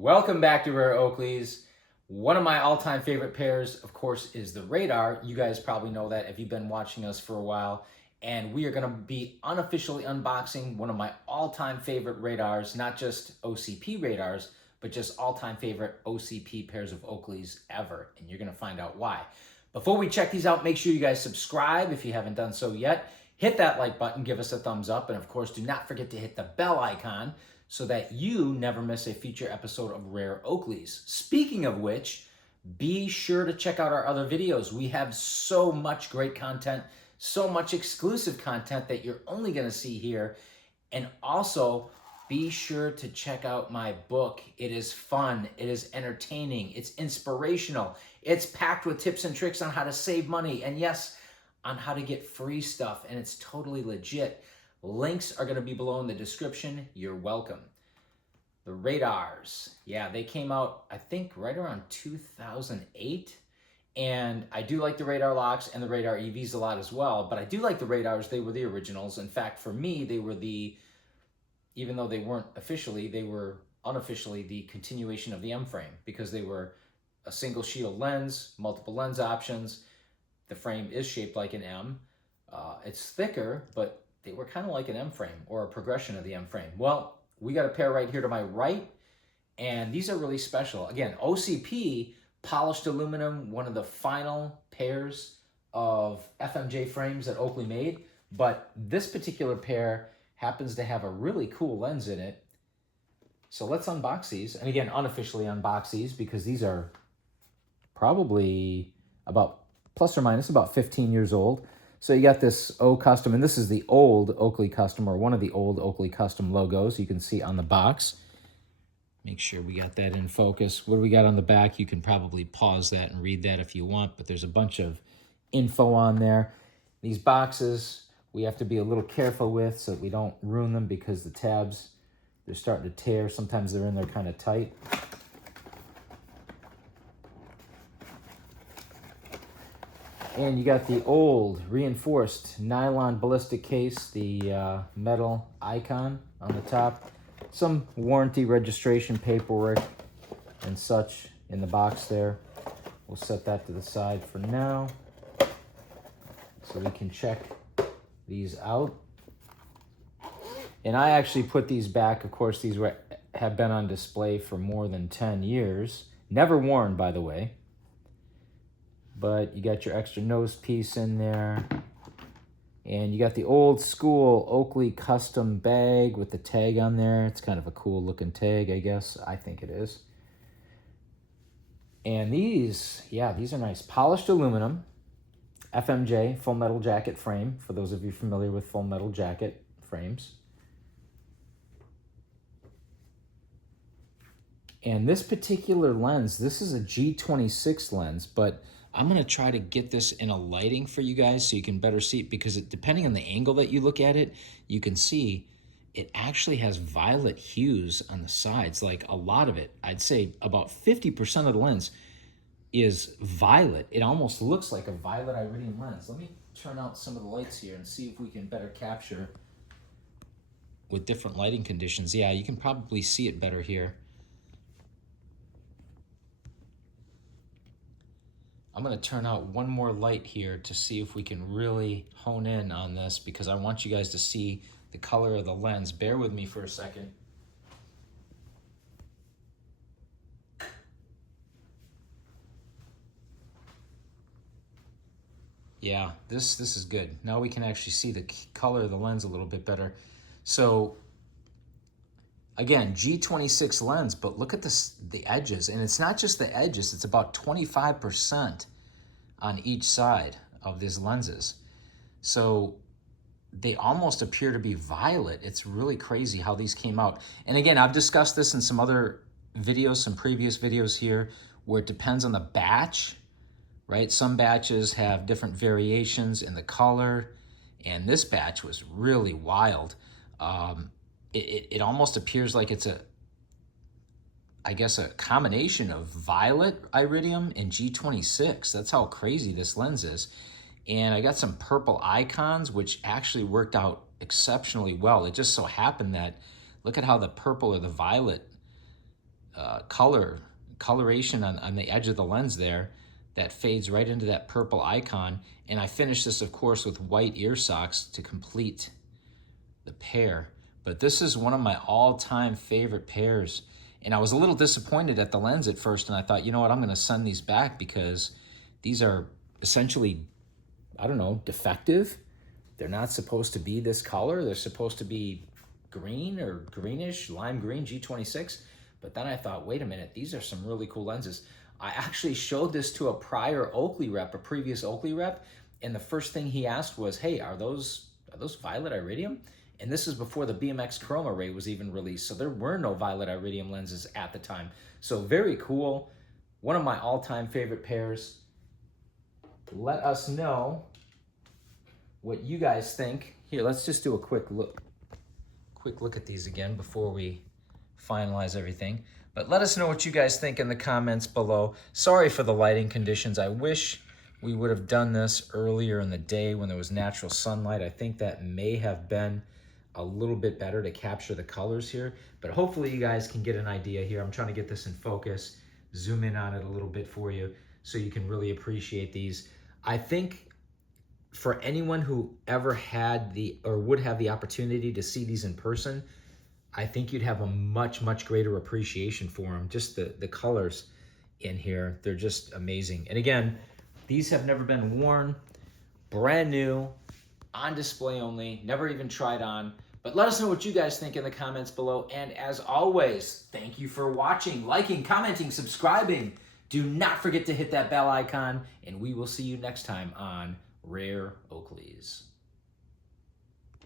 Welcome back to Rare Oakleys. One of my all-time favorite pairs, of course, is the Radar. You guys probably know that if you've been watching us for a while. And we are going to be unofficially unboxing one of my all-time favorite radars, not just OCP radars, but just all-time favorite OCP pairs of Oakleys ever. And you're going to find out why. Before we check these out, make sure you guys subscribe if you haven't done so yet. Hit that like button, give us a thumbs up, and of course, do not forget to hit the bell icon so that you never miss a future episode of Rare Oakleys. Speaking of which, be sure to check out our other videos. We have so much great content, so much exclusive content that you're only gonna see here. And also, be sure to check out my book. It is fun, it is entertaining, it's inspirational. It's packed with tips and tricks on how to save money, and yes, on how to get free stuff, and it's totally legit. Links are gonna be below in the description. You're welcome. The Radars, yeah, they came out, I think, right around 2008. And I do like the Radarlocks and the Radar EVs a lot as well, but I do like the Radars. They were the originals. In fact, for me, they were even though they weren't officially, they were unofficially the continuation of the M-frame because they were a single shield lens, multiple lens options. The frame is shaped like an M. It's thicker, but they were kind of like an M-frame or a progression of the M-frame. Well, we got a pair right here to my right, and these are really special. Again, OCP Polished Aluminum, one of the final pairs of FMJ frames that Oakley made, but this particular pair happens to have a really cool lens in it. So let's unbox these, and again, unofficially unbox these because these are probably about plus or minus about 15 years old. So you got this O Custom, and this is the old Oakley Custom, or one of the old Oakley Custom logos you can see on the box. Make sure we got that in focus. What do we got on the back? You can probably pause that and read that if you want, but there's a bunch of info on there. These boxes we have to be a little careful with so that we don't ruin them because the tabs, they're starting to tear. Sometimes they're in there kind of tight. And you got the old reinforced nylon ballistic case, the metal icon on the top. Some warranty registration paperwork and such in the box there. We'll set that to the side for now so we can check these out. And I actually put these back. Of course, these have been on display for more than 10 years. Never worn, by the way. But you got your extra nose piece in there. And you got the old school Oakley custom bag with the tag on there. It's kind of a cool looking tag, I guess. I think it is. And these, yeah, these are nice. Polished aluminum, FMJ, full metal jacket frame, for those of you familiar with full metal jacket frames. And this particular lens, this is a G26 lens, but I'm gonna try to get this in a lighting for you guys so you can better see it, because depending on the angle that you look at it, you can see it actually has violet hues on the sides, like a lot of it. I'd say about 50% of the lens is violet. It almost looks like a violet iridium lens. Let me turn out some of the lights here and see if we can better capture with different lighting conditions. Yeah, you can probably see it better here. I'm going to turn out one more light here to see if we can really hone in on this, because I want you guys to see the color of the lens. Bear with me for a second. Yeah, this is good. Now we can actually see the color of the lens a little bit better. So again, G26 lens, but look at the edges. And it's not just the edges, it's about 25% on each side of these lenses. So they almost appear to be violet. It's really crazy how these came out. And again, I've discussed this in some other videos, some previous videos here, where it depends on the batch, right? Some batches have different variations in the color, and this batch was really wild. It almost appears like it's I guess a combination of violet iridium and G26. That's how crazy this lens is. And I got some purple icons, which actually worked out exceptionally well. It just so happened that, look at how the purple or the violet coloration on the edge of the lens there that fades right into that purple icon. And I finished this, of course, with white ear socks to complete the pair. But this is one of my all-time favorite pairs. And I was a little disappointed at the lens at first, and I thought, you know what, I'm gonna send these back because these are essentially, I don't know, defective. They're not supposed to be this color. They're supposed to be green or greenish, lime green, G26. But then I thought, wait a minute, these are some really cool lenses. I actually showed this to a prior Oakley rep, a previous Oakley rep, and the first thing he asked was, hey, are those violet iridium? And this is before the BMX Chroma Ray was even released, so there were no violet iridium lenses at the time. So very cool. One of my all-time favorite pairs. Let us know what you guys think. Here, let's just do a quick look at these again before we finalize everything. But let us know what you guys think in the comments below. Sorry for the lighting conditions. I wish we would have done this earlier in the day when there was natural sunlight. I think that may have been a little bit better to capture the colors here, but hopefully you guys can get an idea here. I'm trying to get this in focus, zoom in on it a little bit for you so you can really appreciate these. I think for anyone who ever had would have the opportunity to see these in person, I think you'd have a much, much greater appreciation for them. Just the colors in here, they're just amazing. And again, these have never been worn, brand new, on display only, never even tried on. But let us know what you guys think in the comments below. And as always, thank you for watching, liking, commenting, subscribing. Do not forget to hit that bell icon, and we will see you next time on Rare Oakleys.